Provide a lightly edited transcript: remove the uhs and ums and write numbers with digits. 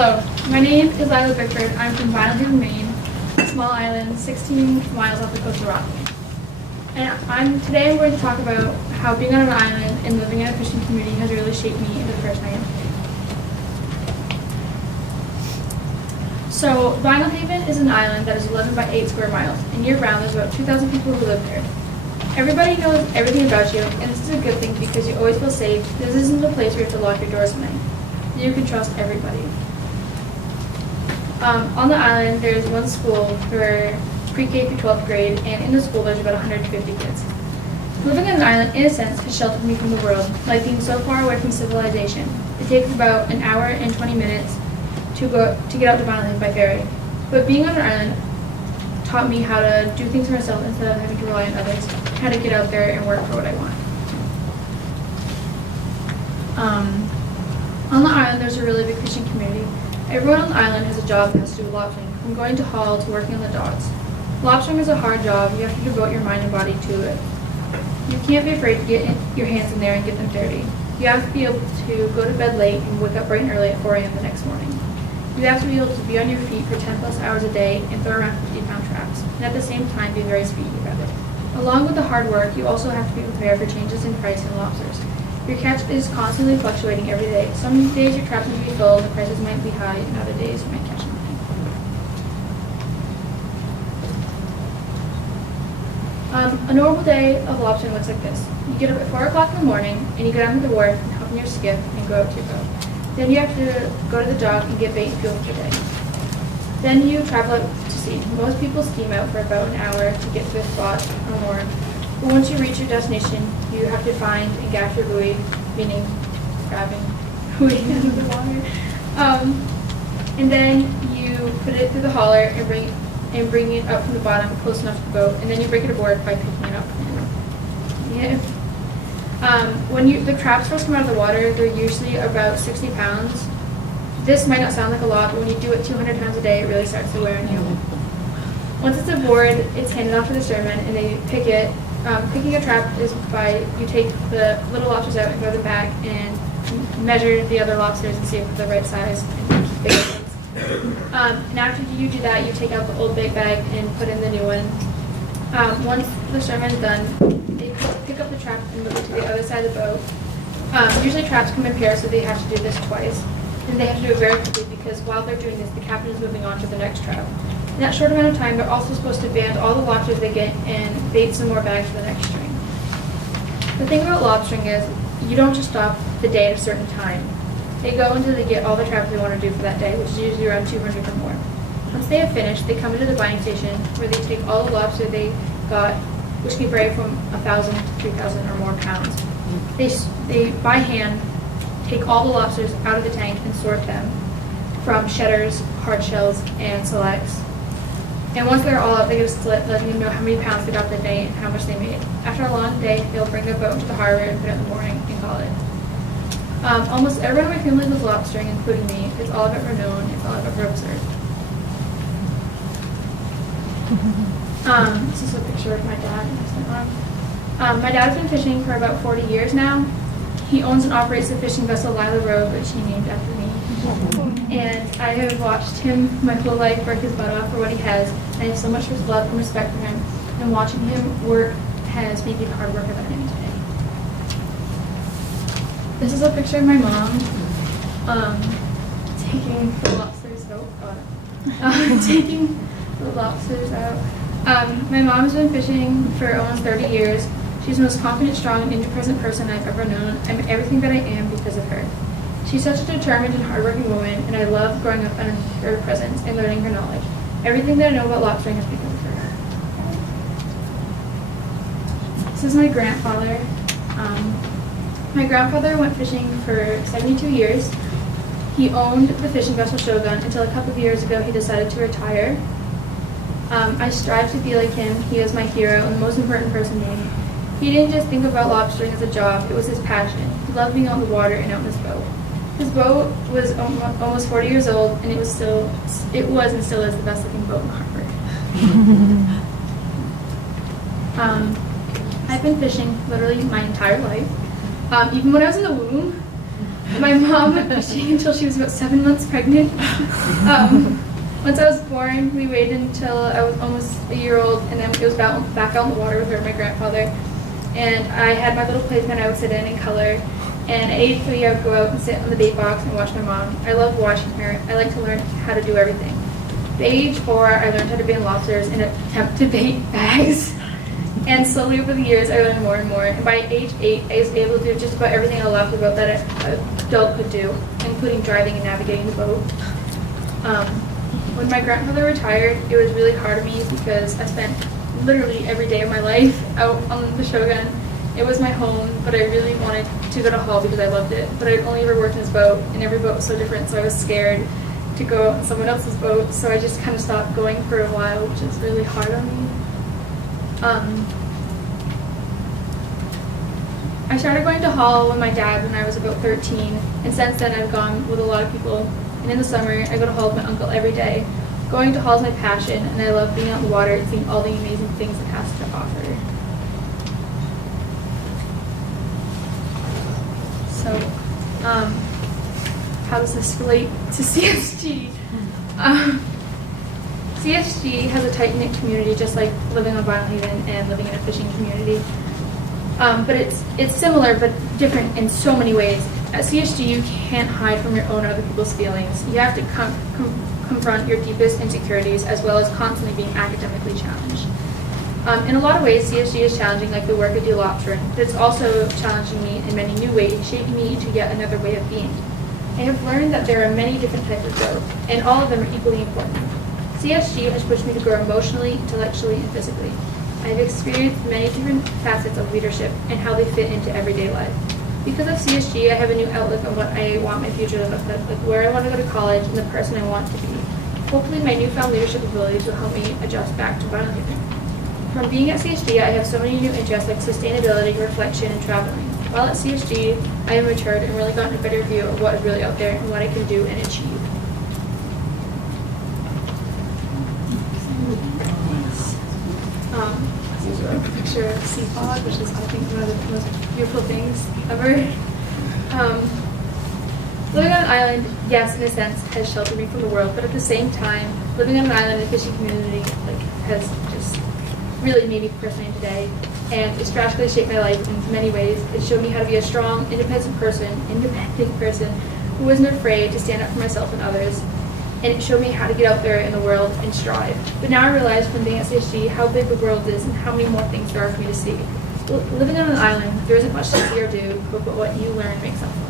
Hello, my name is Lila. I'm from Vineland, Maine, a small island 16 miles off the coast of Rockland. And today I'm going to talk about how being on an island and living in a fishing community has really shaped me into the person I am today. So, Vineland Haven is an island that is 11 by 8 square miles, and year-round there's about 2,000 people who live there. Everybody knows everything about you, and this is a good thing because you always feel safe. This isn't a place where you have to lock your doors at night. You can trust everybody. On the island, there's one school for pre-K through 12th grade, and in the school there's about 150 kids. Living on an island, in a sense, has sheltered me from the world, like being so far away from civilization. It takes about an hour and 20 minutes to get out to Vineland by ferry. But being on an island taught me how to do things for myself instead of having to rely on others, how to get out there and work for what I want. On the island, there's a really big fishing community. Everyone on the island has a job that has to do with lobstering, from going to haul to working on the docks. Lobstering is a hard job. You have to devote your mind and body to it. You can't be afraid to get your hands in there and get them dirty. You have to be able to go to bed late and wake up bright and early at 4 a.m. the next morning. You have to be able to be on your feet for 10 plus hours a day and throw around 50-pound traps, and at the same time be very speedy about it. Along with the hard work, you also have to be prepared for changes in price in lobsters. Your catch is constantly fluctuating every day. Some days your traps will be full, the prices might be high, and other days you might catch nothing. A normal day of lobstering looks like this. You get up at 4 o'clock in the morning, and you go down to the wharf and hop in your skiff and go out to your boat. Then you have to go to the dock and get bait and fuel for the day. Then you travel out to sea. Most people steam out for about an hour to get to a spot or more. But once you reach your destination, you have to find and catch your buoy, meaning grabbing buoy out of the water. And then you put it through the hauler and bring it up from the bottom close enough to the boat, and then you break it aboard by picking it up. Yeah. When the traps first come out of the water, they're usually about 60 pounds. This might not sound like a lot, but when you do it 200 times a day, it really starts to wear on you. Once it's aboard, it's handed off to the surgeon, and they pick it. Picking a trap is by you take the little lobsters out and throw them back and measure the other lobsters and see if they're the right size and keep bigger ones. And after you do that, you take out the old bait bag and put in the new one. Once the sermon's done, they pick up the trap and move it to the other side of the boat. Usually traps come in pairs, so they have to do this twice. And they have to do it very quickly because while they're doing this, the captain is moving on to the next trap. In that short amount of time, they're also supposed to band all the lobsters they get and bait some more bags for the next string. The thing about lobstering is you don't just stop the day at a certain time. They go until they get all the traps they want to do for that day, which is usually around 200 or more. Once they have finished, they come into the binding station where they take all the lobster they got, which can vary from 1,000 to 3,000 or more pounds. They by hand take all the lobsters out of the tank and sort them from shedders, hard shells, and selects. And once they're all up, they get a split, letting them know how many pounds they got that day and how much they made. After a long day, they'll bring their boat to the harbor and put it in the mooring and call it. Almost everyone in my family loves lobstering, including me. It's all about renown. It's all about rope surf. This is a picture of my dad. My dad's been fishing for about 40 years now. He owns and operates the fishing vessel Lila, which he named after me. And I have watched him my whole life work his butt off for what he has. I have so much love and respect for him. And watching him work has made me the hard worker that I am today. This is a picture of my mom taking the lobsters out. Taking the lobsters out. My mom's been fishing for almost 30 years. She's the most confident, strong, and independent person I've ever known. I'm everything that I am because of her. She's such a determined and hardworking woman, and I love growing up under her presence and learning her knowledge. Everything that I know about lobstering has become of her. This is my grandfather. My grandfather went fishing for 72 years. He owned the fishing vessel Shogun until a couple of years ago he decided to retire. I strive to be like him. He is my hero and the most important person in me. He didn't just think about lobstering as a job, it was his passion. He loved being on the water and out in his boat. His boat was almost 40 years old, and it was and still is the best looking boat in the harbor. I've been fishing literally my entire life. Even when I was in the womb, my mom went fishing until she was about 7 months pregnant. Once I was born, we waited until I was almost a year old, and then it was back out in the water with her and my grandfather. And I had my little playpen I would sit in and color. And at age 3, I would go out and sit on the bait box and watch my mom. I loved watching her. I like to learn how to do everything. By age 4, I learned how to bait lobsters and attempt to bait bags. And slowly over the years, I learned more and more. And by age 8, I was able to do just about everything I loved about that an adult could do, including driving and navigating the boat. When my grandfather retired, it was really hard on me because I spent literally every day of my life out on the Shogun. It was my home, but I really wanted to go to Hull because I loved it. But I'd only ever worked in this boat, and every boat was so different, so I was scared to go out on someone else's boat. So I just kind of stopped going for a while, which is really hard on me. I started going to Hull with my dad when I was about 13, and since then I've gone with a lot of people. And in the summer, I go to Hull with my uncle every day. Going to Hull is my passion, and I love being out in the water and seeing all the amazing things it has to offer. So, how does this relate to CSG? CSG has a tight-knit community, just like living on Violent Haven and living in a fishing community. But it's similar but different in so many ways. At CSG, you can't hide from your own or other people's feelings. You have to confront your deepest insecurities as well as constantly being academically challenged. In a lot of ways, CSG is challenging, like the work I do lobstering, but it's also challenging me in many new ways, shaping me into yet another way of being. I have learned that there are many different types of growth, and all of them are equally important. CSG has pushed me to grow emotionally, intellectually, and physically. I have experienced many different facets of leadership and how they fit into everyday life. Because of CSG, I have a new outlook on what I want my future to look like where I want to go to college and the person I want to be. Hopefully, my newfound leadership abilities will help me adjust back to Violent Haven. From being at CSG, I have so many new interests like sustainability, reflection, and traveling. While at CSG, I have matured and really gotten a better view of what is really out there and what I can do and achieve. This is a picture of sea fog, which is, I think, one of the most beautiful things ever. Living on an island, yes, in a sense, has sheltered me from the world, but at the same time, living on an island in a fishing community has just really made me the person I am today, and it's drastically shaped my life in many ways. It showed me how to be a strong, independent person who wasn't afraid to stand up for myself and others, and it showed me how to get out there in the world and strive. But now I realize from being at CSG how big the world is and how many more things there are for me to see. Living on an island, there isn't much to see or do, but what you learn makes up for it.